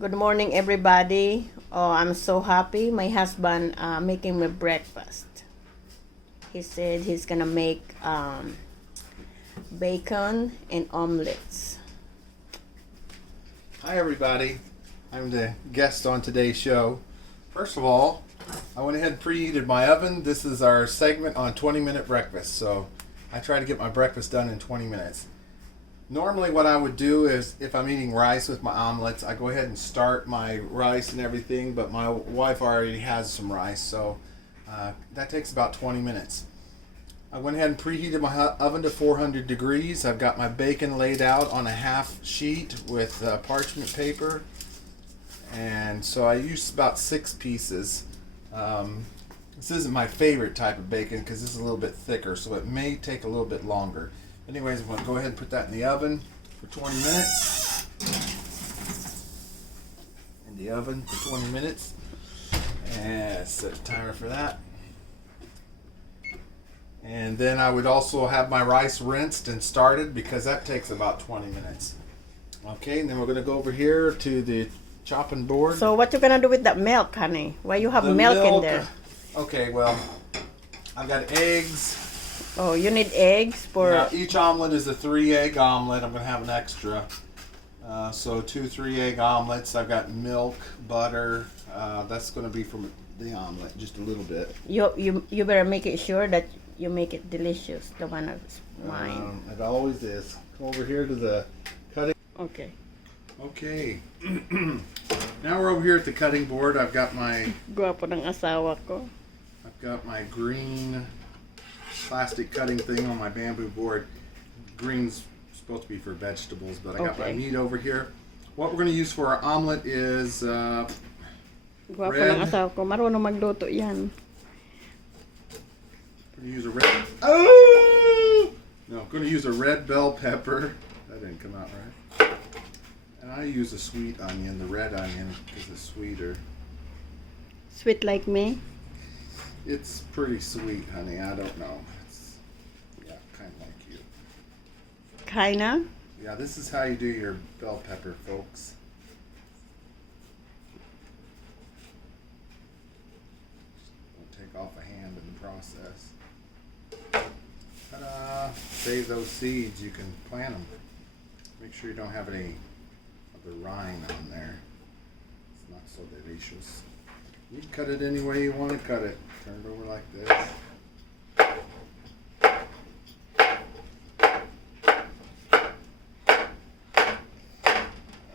Good morning, everybody. Oh, I'm so happy. My husband making me breakfast. He said he's gonna make bacon and omelets. Hi everybody, I'm the guest on today's show. First of all, I went ahead and preheated my oven. This is our segment on 20-minute breakfast, so I try to get my breakfast done in 20 minutes. Normally what I would do is, if I'm eating rice with my omelets, I go ahead and start my rice and everything, but my wife already has some rice, so that takes about 20 minutes. I went ahead and preheated my oven to 400 degrees. I've got my bacon laid out on a half sheet with parchment paper. And so I used about 6 pieces. This isn't my favorite type of bacon because this is a little bit thicker, so it may take a little bit longer. Anyways, I'm going to go ahead and put that in the oven for 20 minutes. In the oven for 20 minutes. And set a timer for that. And then I would also have my rice rinsed and started because that takes about 20 minutes. Okay, and then we're going to go over here to the chopping board. So what you gonna do with that milk, honey? Why you have milk in there? Okay, well, I've got eggs. Oh, you need eggs for... Now, each omelet is a 3-egg omelet. I'm going to have an extra. So 2 3-egg omelets. I've got milk, butter. That's going to be from the omelet, just a little bit. You better make it sure that you make it delicious. The one that's mine. It always is. Come over here to the cutting. Okay. Okay. Now we're over here at the cutting board. I've got my Guwapo ng asawa ko. I've got my green plastic cutting thing on my bamboo board. Green's supposed to be for vegetables, but I got my meat over here. What we're going to use for our omelet is Guwapo ng asawa ko. Marunong magluto yan. We're going to use a red... Oh! No, I'm going to use a red bell pepper. That didn't come out right. And I use a sweet onion, the red onion, because it's sweeter. Sweet like me? It's pretty sweet, honey. I don't know. It's, yeah, kind of like you. Kinda? Yeah, this is how you do your bell pepper, folks. Won't take off a hand in the process. Ta-da! Save those seeds. You can plant them. Make sure you don't have any of the rind on there. It's not so delicious. You can cut it any way you want to cut it. Turn it over like this.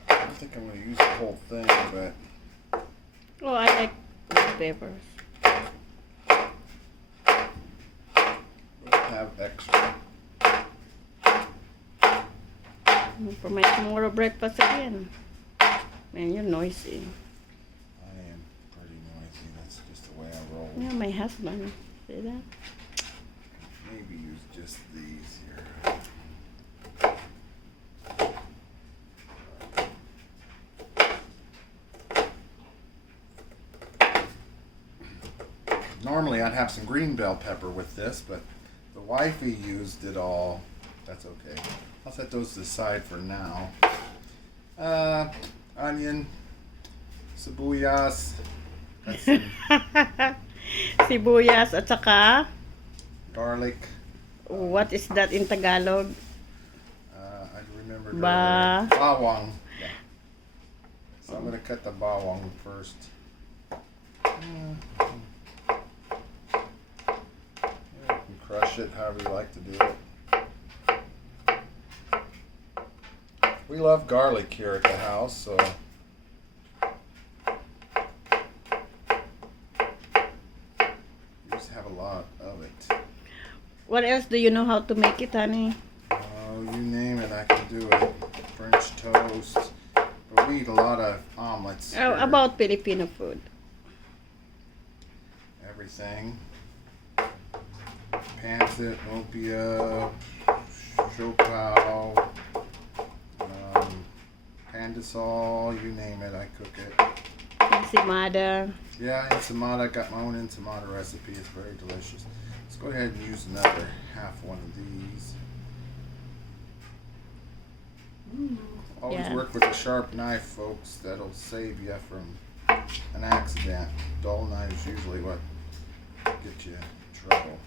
I think I'm going to use the whole thing, but... Oh, I like peppers. We'll have extra. For my tomorrow breakfast again. Man, you're noisy. I am pretty noisy. That's just the way I roll. Yeah, my husband. See that? Maybe use just these here. Normally I'd have some green bell pepper with this, but the wifey used it all. That's okay. I'll set those to the side for now. Onion, sibuyas. That's some Sibuyas at saka, garlic. what is that in Tagalog? I remember Bawang. Yeah. So I'm going to cut the bawang first. You can crush it however you like to do it. We love garlic here at the house, so we just have a lot of it. What else do you know how to make it, honey? Oh, you name it, I can do it. French toast. But we eat a lot of omelets. Oh, here. about Filipino food. Everything. Pancit, lumpia, siopaw, pandesal, you name it, I cook it. Ensimada. Yeah, ensimada, I got my own ensimada recipe, it's very delicious. Let's go ahead and use another half one of these. Always Yeah. work with a sharp knife, folks. That'll save you from an accident. Dull knives usually what get you in trouble.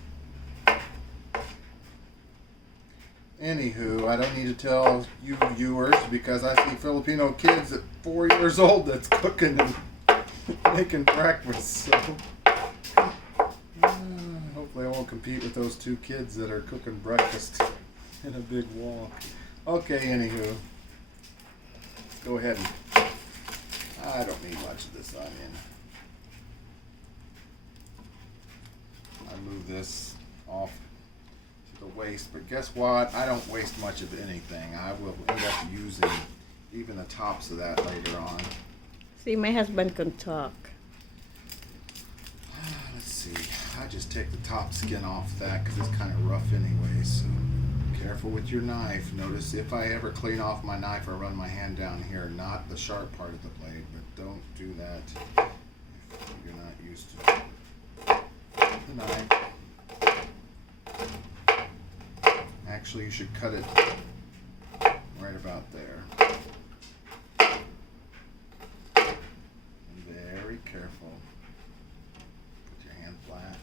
Anywho, I don't need to tell you viewers because I see Filipino kids at 4 years old that's cooking and making breakfast. So hopefully I won't compete with those 2 kids that are cooking breakfast in a big wok. Okay, anywho, let's go ahead and I don't need much of this onion. I move this off to the waste, but guess what? I don't waste much of anything. I will end up using even the tops of that later on. See, my husband can talk. Let's see. I just take the top skin off that because it's kind of rough anyway, so careful with your knife. Notice if I ever clean off my knife, I run my hand down here, not the sharp part of the blade, but don't do that if you're not used to the knife. Actually, you should cut it right about there. Very careful. Put your hand flat.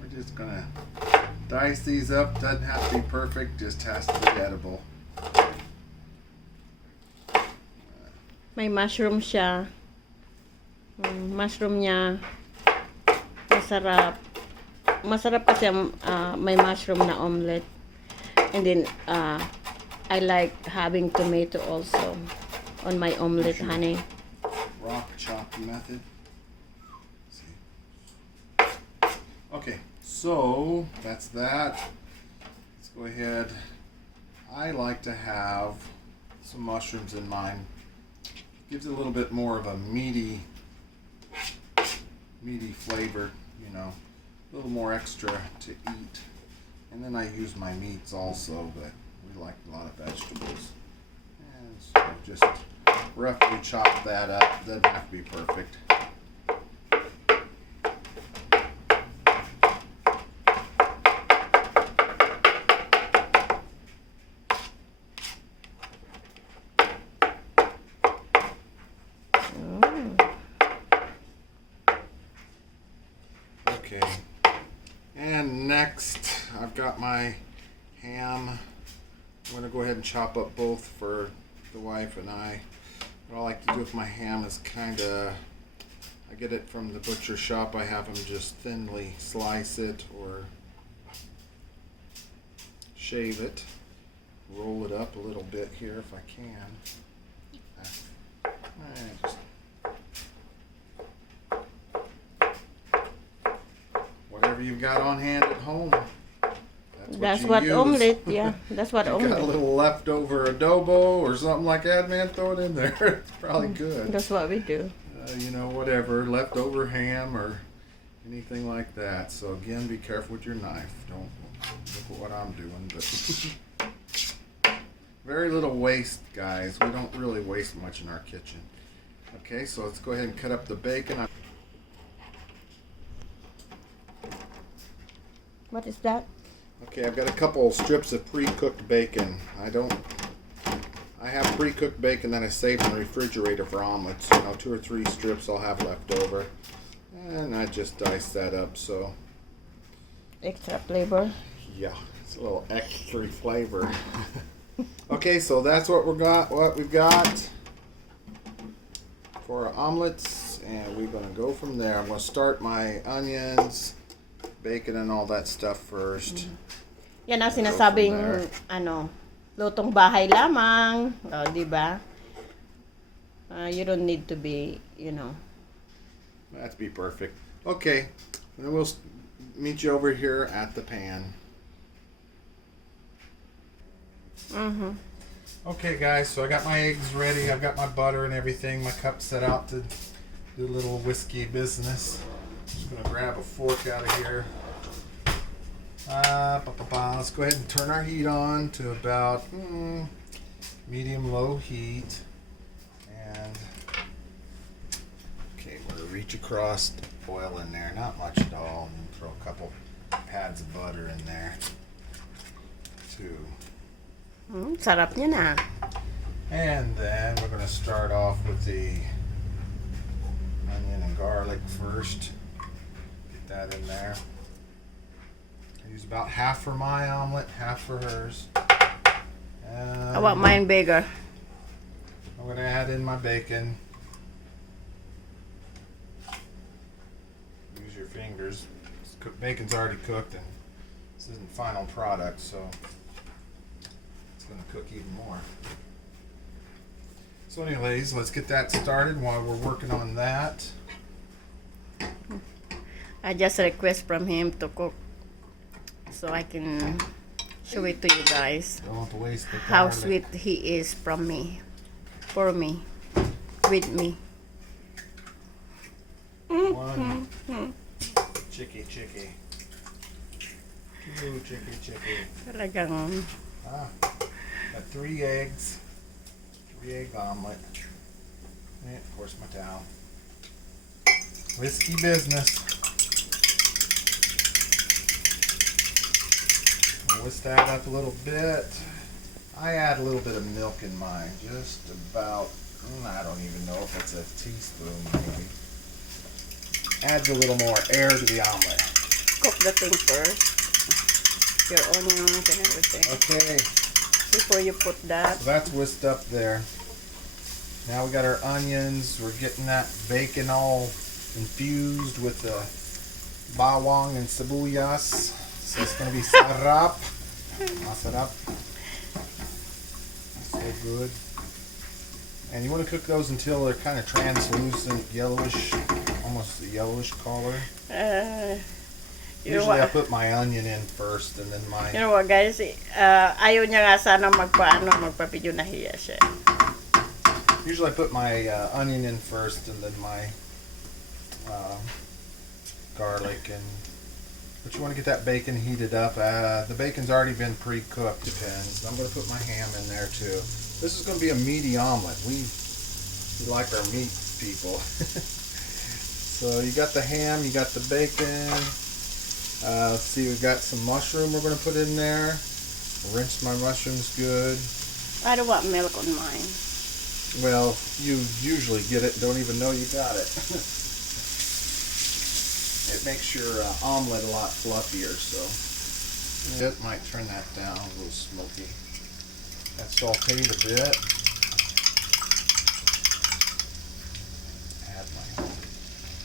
We're just gonna dice these up. Doesn't have to be perfect, just has to be edible. May mushroom siya. Mushroom niya masarap. Masarap kasi may mushroom na omelette. And then I like having tomato also on my omelette, honey. Rock chop method. See. Okay, so that's that. Let's go ahead. I like to have some mushrooms in mine. Gives it a little bit more of a meaty flavor, you know, a little more extra to eat. And then I use my meats also, but we like a lot of vegetables. And so just roughly chop that up. Doesn't have to be perfect. Okay, and next I've got my ham. I'm going to go ahead and chop up both for the wife and I. What I like to do with my ham is I get it from the butcher shop. I have them just thinly slice it or shave it. Roll it up a little bit here if I can. Just whatever you've got on hand at home. That's what omelette, yeah. That's what you omelette. got a little leftover adobo or something like that, man, throw it in there. It's probably good. That's what we do. You know, whatever, leftover ham or anything like that. So again, be careful with your knife. Don't look at what I'm doing, but very little waste, guys. We don't really waste much in our kitchen. Okay, so let's go ahead and cut up the bacon. What is that? Okay, I've got a couple strips of pre-cooked bacon. I have pre-cooked bacon that I saved in the refrigerator for omelets. You know, 2 or 3 strips I'll have left over. And I just dice that up, so. Extra flavor. Yeah, it's a little extra flavor. Okay, so that's what we've got for our omelets. And we're going to go from there. I'm going to start my onions, bacon, and all that stuff first. Yan ang sinasabing, lutong bahay lamang. O, di ba? You don't need to be, That'd be perfect. Okay, and then we'll meet you over here at the pan. Okay, guys, so I got my eggs ready. I've got my butter and everything. My cup set out to do a little whiskey business. Just gonna grab a fork out of here. Let's go ahead and turn our heat on to about medium-low heat. And okay, we're gonna reach across the oil in there, not much at all, and throw a couple pads of butter in there. too. Sarap niya na. And then we're going to start off with the onion and garlic first. Get that in there. I use about half for my omelet, half for hers. I want mine bigger. I'm going to add in my bacon. Use your fingers. Bacon's already cooked and this isn't final product, so it's going to cook even more. So anyways, let's get that started while we're working on that. I just request from him to cook so I can show it to you guys. Don't have to waste the How garlic. sweet he is from me, for me, with me. One. Chicky. Ooh, chicky. Talagang Got 3 eggs. 3-egg omelet. And of course my towel. Risky business. I'll whisk that up a little bit. I add a little bit of milk in mine. Just about, I don't even know if it's a teaspoon maybe. Adds a little more air to the omelet. cook the thing first. Your onions and everything. Okay. Before you put that. So that's whisked up there. Now we got our onions. We're getting that bacon all infused with the bawang and sibuyas. So it's going to be sarap. Masarap. So good. And you want to cook those until they're kind of translucent, yellowish, almost a yellowish color. Usually I put my onion in first and then my... You know what guys, ayaw niya nga sana magpa-video nahiya siya. Usually I put my onion in first and then my garlic and... But you want to get that bacon heated up. The bacon's already been pre-cooked, depends. I'm going to put my ham in there too. This is going to be a meaty omelet. We like our meat people. So you got the ham, you got the bacon. Let's see, we've got some mushroom we're going to put in there. Rinse my mushrooms good. I don't want milk on mine. Well, you usually get it and don't even know you got it. It makes your omelet a lot fluffier, so it might turn that down a little smoky. That's sauteed a bit. Add my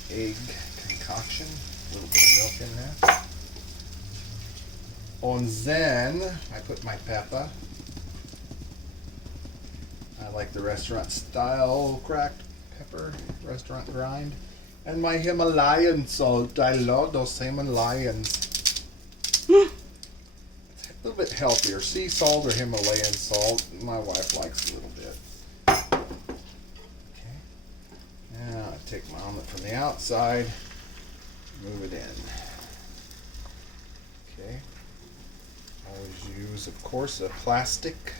egg concoction, a little bit of milk in there. On then, I put my pepper. I like the restaurant style cracked pepper, restaurant grind. And my Himalayan salt. I love those Himalayans. A little bit healthier. Sea salt or Himalayan salt. My wife likes a little bit. Okay. Now I take my omelet from the outside, move it in. Okay. Always use, of course, a plastic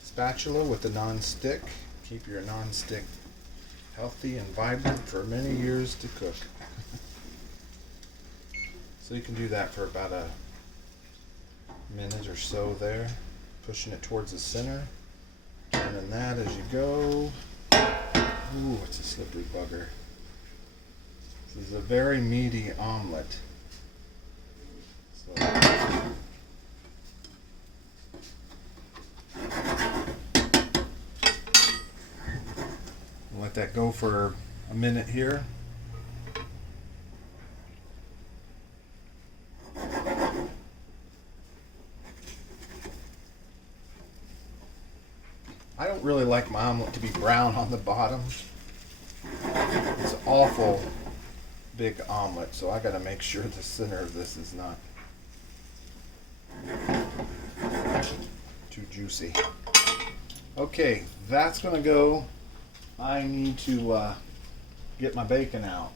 spatula with a non-stick. Keep your non-stick healthy and vibrant for many years to cook. So you can do that for about a minute or so there, pushing it towards the center, turning that as you go. Ooh, it's a slippery bugger. This is a very meaty omelet. So let that go for a minute here. I don't really like my omelet to be brown on the bottom. It's an awful big omelet, so I gotta make sure the center of this is not too juicy. Okay, that's gonna go. I need to get my bacon out.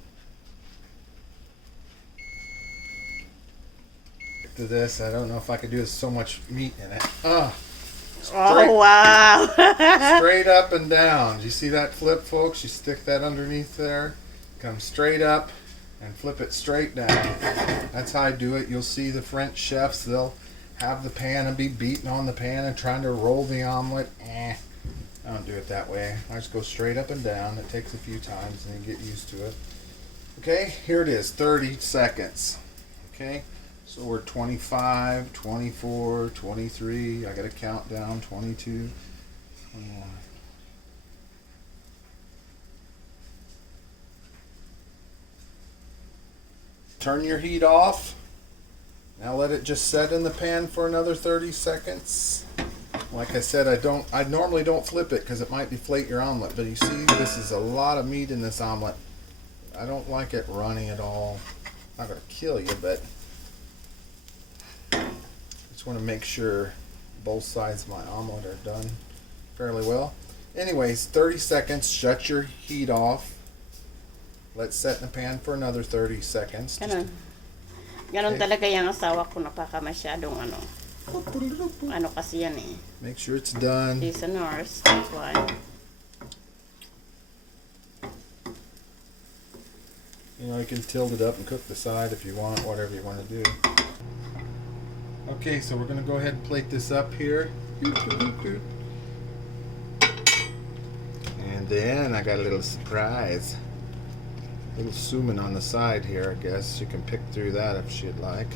To this, I don't know if I could do so much meat in it. Oh wow! Straight up and down. Do you see that flip, folks? You stick that underneath there, come straight up, and flip it straight down. That's how I do it. You'll see the French chefs. They'll have the pan and be beating on the pan and trying to roll the omelet. I don't do it that way. I just go straight up and down. It takes a few times and you get used to it. Okay, here it is, 30 seconds. Okay, so we're 25, 24, 23. I got to count down, 22, 21. Turn your heat off. Now let it just set in the pan for another 30 seconds. Like I said, I normally don't flip it because it might deflate your omelet, but you see this is a lot of meat in this omelet. I don't like it runny at all. Not gonna kill you, but just want to make sure both sides of my omelet are done fairly well. Anyways, 30 seconds, shut your heat off. Let's set in the pan for another 30 seconds. Ganon talaga yung asawa ko, napakamasyadong ano kasi yan eh. Make sure it's done. She's a nurse, that's why. You know, you can tilt it up and cook the side if you want, whatever you want to do. Okay, so we're going to go ahead and plate this up here. And then I got a little surprise. Little suman on the side here, I guess. You can pick through that if you'd like.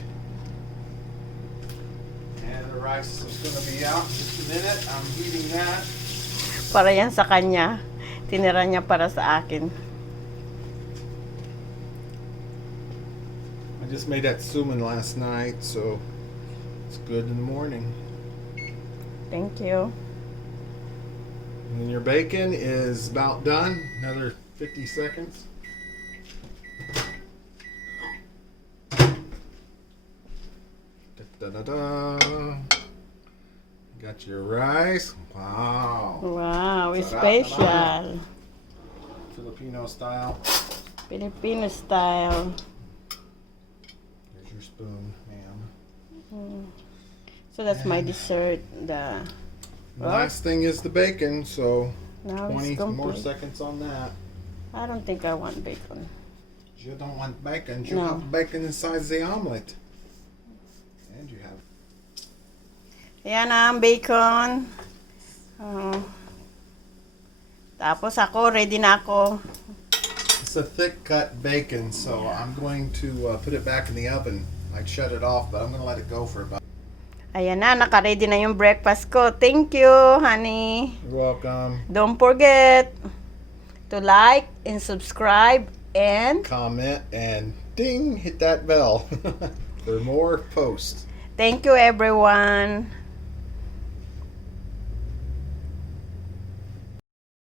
And the rice is going to be out in just a minute. I'm heating that. Para yan sa kanya. Tinira niya para sa akin. I just made that suman last night, so it's good in the morning. Thank you. And your bacon is about done. Another 50 seconds. Da-da-da. Got your rice. Wow. Wow, it's Sarap special. Filipino style. Filipino style. Here's your spoon, ma'am. So that's my dessert. The Last thing is the bacon, so now 20 it's more complete. seconds on that. I don't think I want bacon. You don't want bacon. You No. have bacon inside the omelet. And you have. Ayan na ang bacon. Tapos ako, ready na ako. It's a thick cut bacon, so I'm going to put it back in the oven. I'd shut it off, but I'm going to let it go for about. Ayan na, naka-ready na yung breakfast ko. Thank you, honey. You're welcome. Don't forget to like and subscribe and Comment and ding, hit that bell for more posts. thank you, everyone.